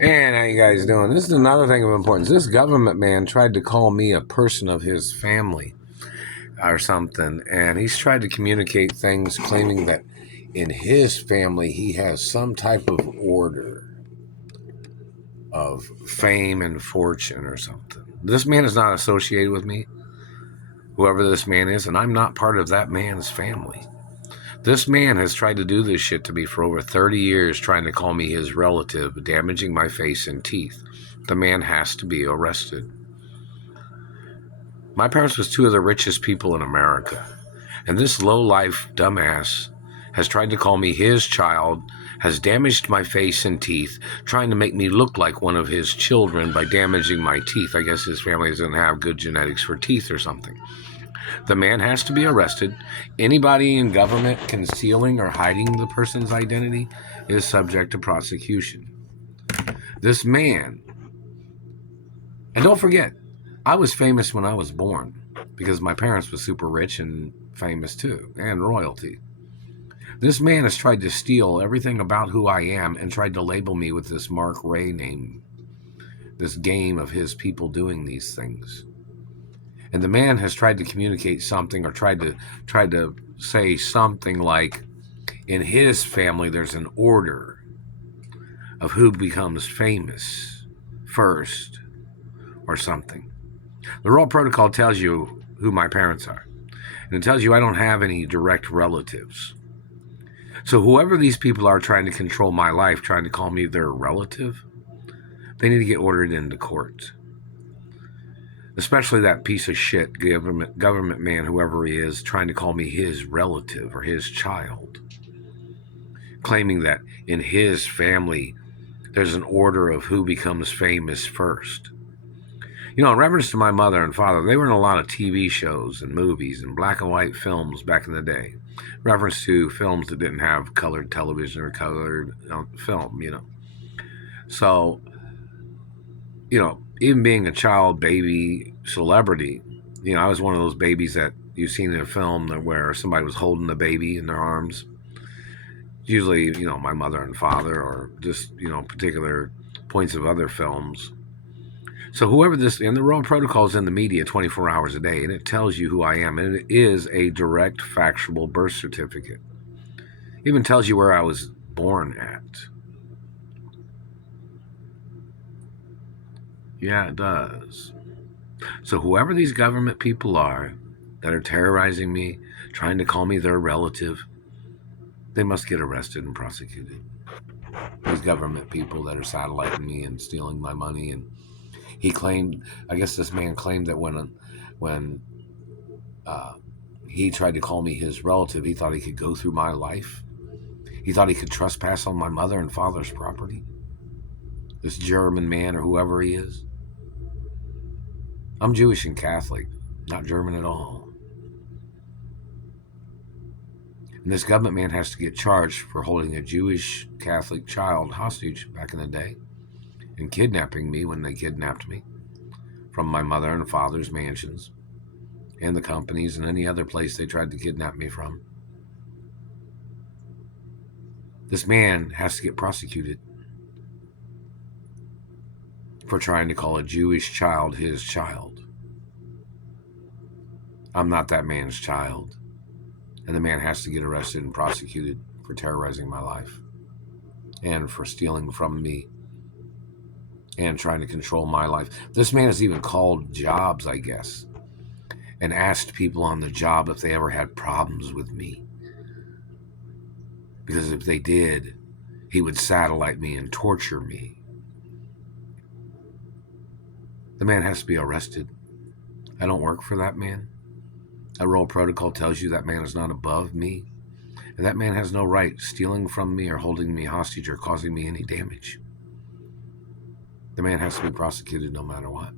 And how you guys doing? This is another thing of importance. This government man tried to call me a person of his family or something, and he's tried to communicate things claiming that in his family he has some type of order of fame and fortune or something. This man is not associated with me, whoever this man is, and I'm not part of that man's family. This man has tried to do this shit to me for over 30 years, trying to call me his relative, damaging my face and teeth. The man has to be arrested. My parents was two of the richest people in America, and this low-life dumbass has tried to call me his child, has damaged my face and teeth, trying to make me look like one of his children by damaging my teeth. I guess his family doesn't have good genetics for teeth or something. The man has to be arrested. Anybody in government concealing or hiding the person's identity is subject to prosecution. This man, and don't forget, I was famous when I was born because my parents were super rich and famous too, and royalty. This man has tried to steal everything about who I am and tried to label me with this Mark Ray name, this game of his people doing these things. And the man has tried to communicate something or tried to say something like, in his family there's an order of who becomes famous first or something. The Royal Protocol tells you who my parents are, and it tells you I don't have any direct relatives. So whoever these people are trying to control my life, trying to call me their relative, they need to get ordered into court. Especially that piece of shit government man, whoever he is, trying to call me his relative or his child, claiming that in his family there's an order of who becomes famous first. You know, in reference to my mother and father, they were in a lot of TV shows and movies and black and white films back in the day. Reference to films that didn't have colored television or colored film, you know. So, you know, even being a child, baby, celebrity, you know, I was one of those babies that you've seen in a film where somebody was holding the baby in their arms. Usually, you know, my mother and father, or just, you know, particular points of other films. So whoever this, and the Royal Protocol is in the media 24 hours a day, and it tells you who I am, and it is a direct, factual birth certificate. It even tells you where I was born at. Yeah, it does. So whoever these government people are that are terrorizing me, trying to call me their relative, they must get arrested and prosecuted. These government people that are satelliting me and stealing my money. And he claimed, I guess this man claimed that when he tried to call me his relative, he thought he could go through my life. He thought he could trespass on my mother and father's property. This German man or whoever he is. I'm Jewish and Catholic, not German at all. And this government man has to get charged for holding a Jewish Catholic child hostage back in the day and kidnapping me when they kidnapped me from my mother and father's mansions and the companies and any other place they tried to kidnap me from. This man has to get prosecuted for trying to call a Jewish child his child. I'm not that man's child. And the man has to get arrested and prosecuted for terrorizing my life and for stealing from me and trying to control my life. This man has even called jobs, I guess, and asked people on the job if they ever had problems with me. Because if they did, he would satellite me and torture me. The man has to be arrested. I don't work for that man. That Royal Protocol tells you that man is not above me. And that man has no right stealing from me or holding me hostage or causing me any damage. The man has to be prosecuted no matter what.